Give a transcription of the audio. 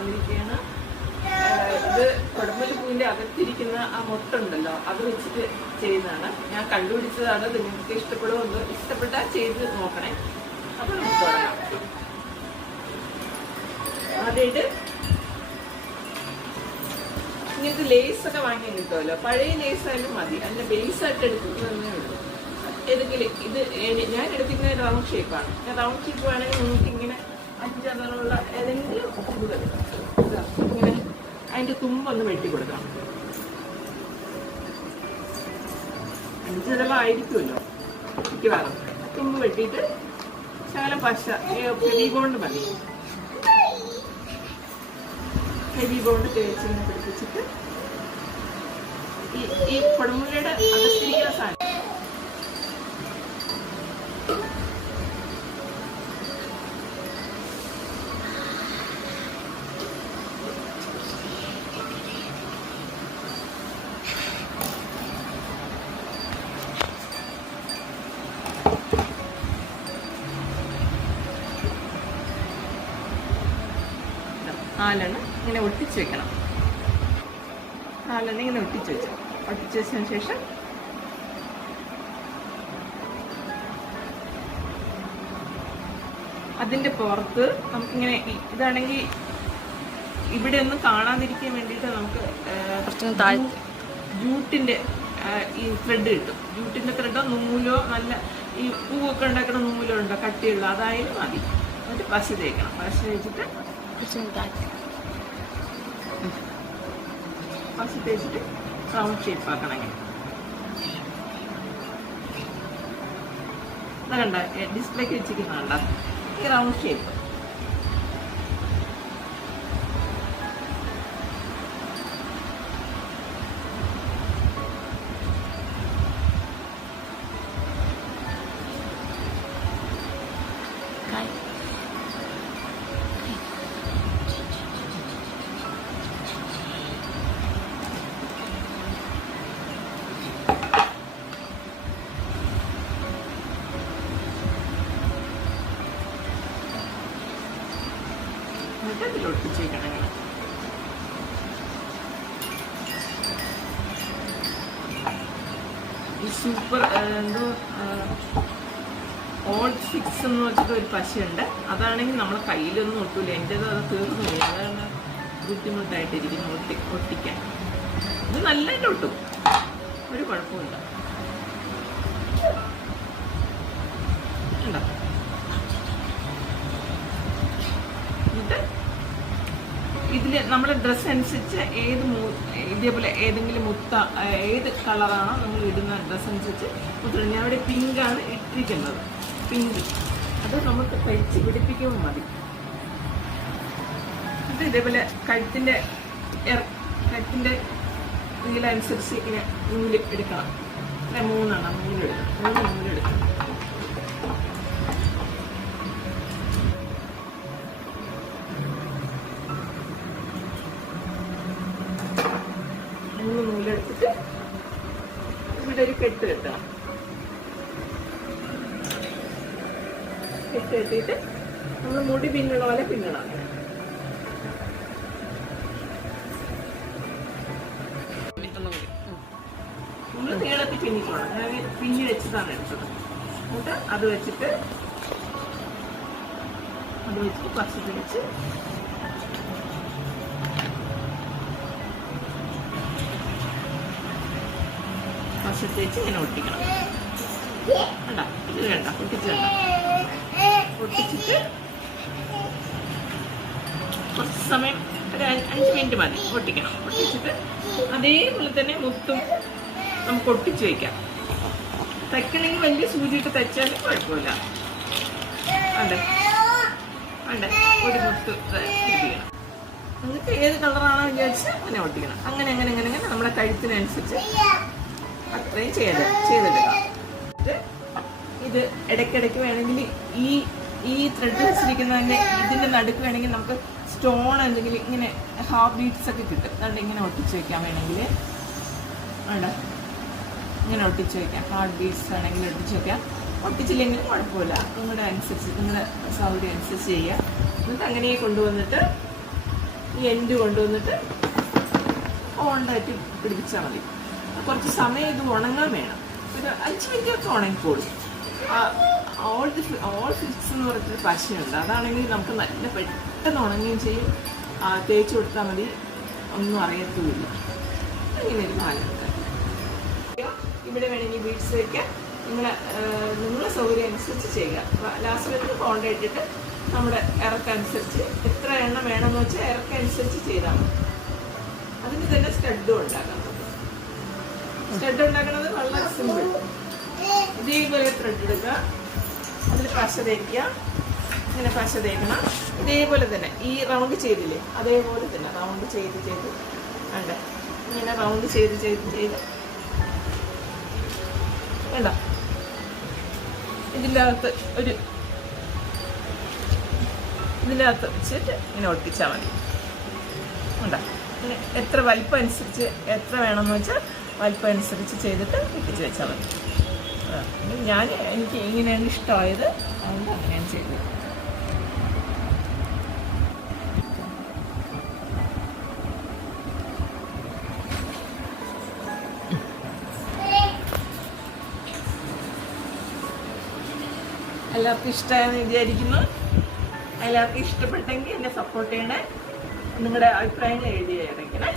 തന്നിരിക്കുകയാണ്. ഇത് കൊടമ്പുലിപ്പൂവിൻ്റെ അകത്തിരിക്കുന്ന ആ മുട്ടുണ്ടല്ലോ, അത് വെച്ചിട്ട് ചെയ്യുന്നതാണ്. ഞാൻ കണ്ടുപിടിച്ചതാണ്. നിങ്ങൾക്ക് ഇഷ്ടപ്പെടുമോ? ഇഷ്ടപ്പെട്ടാൽ ചെയ്ത് നോക്കണേ. അപ്പോൾ നമുക്ക് തുടങ്ങാം. ആദ്യമായിട്ട് ഇങ്ങനത്തെ ലേസൊക്കെ വാങ്ങി കിട്ടുമല്ലോ, പഴയ ലേസായാലും മതി. അതിൻ്റെ ബേസായിട്ട് എടുക്കുന്നതേ ഉള്ളൂ. ഏതെങ്കിലും ഇത് ഞാൻ എടുത്തിരിക്കുന്ന റൗണ്ട് ഷേപ്പാണ്. റൗണ്ട് ഷേപ്പ് വേണമെങ്കിൽ നിങ്ങൾക്ക് ഇങ്ങനെ 5 അകലുള്ള ഏതെങ്കിലും ഇങ്ങനെ അതിൻ്റെ തുമ്പൊന്ന് വെട്ടി കൊടുക്കണം. 5 ചിലവായിരിക്കുമല്ലോ മിക്കവാറും. തുമ്പ് വെട്ടിയിട്ട് ശകലം പശ ഹെവി ബോണ്ട് മതി. ഹെവി ബോണ്ട് തേച്ചിങ്ങനെ പിടിപ്പിച്ചിട്ട് ഈ കൊടമുല്ലയുടെ അകത്തിരിക്കുന്ന സാധനം നാലെണ്ണം ഇങ്ങനെ ഒട്ടിച്ച് വെക്കണം. 4 ഇങ്ങനെ ഒട്ടിച്ച് വെച്ചതിന് ശേഷം അതിൻ്റെ പുറത്ത് നമുക്കിങ്ങനെ ഇതാണെങ്കിൽ ഇവിടെ ഒന്നും കാണാതിരിക്കാൻ വേണ്ടിയിട്ട് നമുക്ക് ജൂട്ടിൻ്റെ ഈ ത്രെഡ് കിട്ടും. ജൂട്ടിൻ്റെ ത്രെഡോ നൂലോ, നല്ല ഈ പൂവൊക്കെ ഉണ്ടാക്കുന്ന നൂലോ ഉണ്ടോ കട്ടിയുള്ള, അതായാലും മതി. എന്നിട്ട് പശ തേക്കണം. പശ തേച്ചിട്ട് പശ തേച്ചിട്ട് റൗണ്ട് ഷേപ്പ് ആക്കണം. അങ്ങനെ കണ്ട ഡിസ്പ്ലേക്ക് വെച്ചിരിക്കുന്നുണ്ട ഈ റൗണ്ട് ഷേപ്പ്. ഇതിലൊട്ടിച്ചേക്കണം. ഈ സൂപ്പർ എന്തോ ഓൾഡ് 6 എന്ന് വെച്ചിട്ട് ഒരു പശയുണ്ട്. അതാണെങ്കിൽ നമ്മളെ കയ്യിലൊന്നും ഒട്ടൂല. എൻ്റേത് അത് തീർന്നു പോയി. അതാണ് ബുദ്ധിമുട്ടായിട്ടിരിക്കുന്നു ഒട്ടിക്കാൻ. ഇത് നല്ലതായിട്ട് ഒട്ടും, ഒരു കുഴപ്പമില്ല. ഉണ്ടോ? ഇതിൽ നമ്മുടെ ഡ്രസ്സ് അനുസരിച്ച് ഇതേപോലെ ഏതെങ്കിലും ഏത് കളറാണോ നമ്മൾ ഇടുന്ന ഡ്രസ്സ് അനുസരിച്ച് മുത്തിടും. ഞാൻ ഇവിടെ പിങ്കാണ് ഇട്ടിരിക്കുന്നത്. പിങ്ക് അത് നമുക്ക് തയ്ച്ച് പിടിപ്പിക്കുമ്പോൾ മതി. ഇത് ഇതേപോലെ കഴുത്തിൻ്റെ ഇതിലനുസരിച്ച് ഇങ്ങനെ നൂല് എടുക്കണം. 3 നൂലെടുക്കണം. 3 നൂലെടുക്കണം. നൂലെടുത്തിട്ട് ഇവിടെ ഒരു കെട്ട് കെട്ടണം. കെട്ട് കെട്ടിയിട്ട് നമ്മൾ മുടി പിന്നണ പോലെ പിന്നണം. നമ്മൾ നീളത്തിൽ പിന്നിക്കണം. ഞാൻ പിന്നി വെച്ചതാണ് എടുത്തത്. എന്നിട്ട് അത് വെച്ചിട്ട് പശ പിടിച്ച് വശത്തേച്ച് ഇങ്ങനെ ഒട്ടിക്കണം. വേണ്ട ഇത് വേണ്ട, ഒട്ടിച്ചിട്ട് കുറച്ച് സമയം ഒരു 5 മിനിറ്റ് മതി ഒട്ടിക്കണം. ഒട്ടിച്ചിട്ട് അതേപോലെ തന്നെ മുത്തും നമുക്ക് ഒട്ടിച്ച് വയ്ക്കാം. തയ്ക്കണമെങ്കിൽ വലിയ സൂചിയിട്ട് തയ്ച്ചാലും കുഴപ്പമില്ല. വേണ്ട ഒരു മുത്ത് പിടിപ്പിക്കണം. നിങ്ങൾക്ക് ഏത് കളറാണോ വിചാരിച്ച് അങ്ങനെ ഒട്ടിക്കണം. അങ്ങനെ നമ്മുടെ കഴുത്തിനനുസരിച്ച് അത്രയും ചെയ്തെടുക്കാം. ഇത് ഇടയ്ക്കിടയ്ക്ക് വേണമെങ്കിൽ ഈ ത്രെഡ് വെച്ചിരിക്കുന്നതിൻ്റെ ഇതിൻ്റെ നടുക്ക് വേണമെങ്കിൽ നമുക്ക് സ്റ്റോൺ എന്തെങ്കിലും ഇങ്ങനെ ഹാഫ് ബീഡ്സ് ഒക്കെ കിട്ടും. അതുകൊണ്ട് ഇങ്ങനെ ഒട്ടിച്ച് വയ്ക്കാൻ വേണമെങ്കിൽ വേണ്ട ഇങ്ങനെ ഒട്ടിച്ച് വയ്ക്കാം. ഹാർഡ് ബീഡ്സ് ആണെങ്കിൽ ഒട്ടിച്ച് വയ്ക്കാം. ഒട്ടിച്ചില്ലെങ്കിലും കുഴപ്പമില്ല. നിങ്ങളുടെ അനുസരിച്ച്, നിങ്ങളുടെ സൗകര്യം അനുസരിച്ച് ചെയ്യുക. എന്നിട്ട് അങ്ങനെ കൊണ്ടുവന്നിട്ട് ഈ എൻഡ് കൊണ്ടുവന്നിട്ട് ഓണ്ടായിട്ട് പിടിപ്പിച്ചാൽ മതി. കുറച്ച് സമയം ഇത് ഉണങ്ങാൻ വേണം. ഒരു 5 മിനിറ്റൊക്കെ ഉണങ്ങിക്കോളും. ഓൾ ഫിക്സ് എന്ന് പറഞ്ഞിട്ടൊരു പശയുണ്ട്, അതാണെങ്കിൽ നമുക്ക് നല്ല പെട്ടെന്ന് ഉണങ്ങുകയും ചെയ്യും. തേച്ച് കൊടുത്താൽ മതി, ഒന്നും അറിയത്തുമില്ല. ഇങ്ങനെ ഒരു മാലുണ്ട്. ഇവിടെ വേണമെങ്കിൽ ബീഡ്സ് വയ്ക്കാം. നിങ്ങളെ സൗകര്യം അനുസരിച്ച് ചെയ്യുക. ലാസ്റ്റ് വരെ കോണ്ട ഇട്ടിട്ട് നമ്മുടെ ഇറക്കനുസരിച്ച് എത്ര എണ്ണം വേണമെന്ന് വെച്ചാൽ ഇറക്കനുസരിച്ച് ചെയ്താൽ മതി. അതിന് തന്നെ സ്റ്റഡും ഉണ്ടാക്കാം. സ്റ്റഡ് ഉണ്ടാക്കുന്നത് വളരെ സിമ്പിൾ. ഇതേപോലെ ത്രെഡ് എടുക്കുക, അതിൽ പശ തേക്കുക. ഇങ്ങനെ പശ തേക്കണം. ഇതേപോലെ തന്നെ ഈ റൗണ്ട് ചെയ്തില്ലേ, അതേപോലെ തന്നെ റൗണ്ട് ചെയ്ത് വേണ്ട, ഇങ്ങനെ റൗണ്ട് ചെയ്ത് വേണ്ട. ഇതിൻ്റെ അകത്ത് വെച്ചിട്ട് ഇങ്ങനെ ഒട്ടിച്ചാൽ മതി. വേണ്ട, ഇങ്ങനെ എത്ര വലിപ്പം അനുസരിച്ച് എത്ര വേണമെന്ന് വെച്ചാൽ വലിപ്പം അനുസരിച്ച് ചെയ്തിട്ട് ഒട്ടിച്ച് വെച്ചാൽ മതി. എനിക്ക് ഇങ്ങനെയാണ് ഇഷ്ടമായത്, അതുകൊണ്ട് അങ്ങനെയാണ് ചെയ്തത്. എല്ലാവർക്കും ഇഷ്ടമായെന്ന് വിചാരിക്കുന്നു. എല്ലാവർക്കും ഇഷ്ടപ്പെട്ടെങ്കിൽ എന്നെ സപ്പോർട്ട് ചെയ്യണേ. നിങ്ങളുടെ അഭിപ്രായങ്ങൾ എഴുതി അറിയിക്കണേ.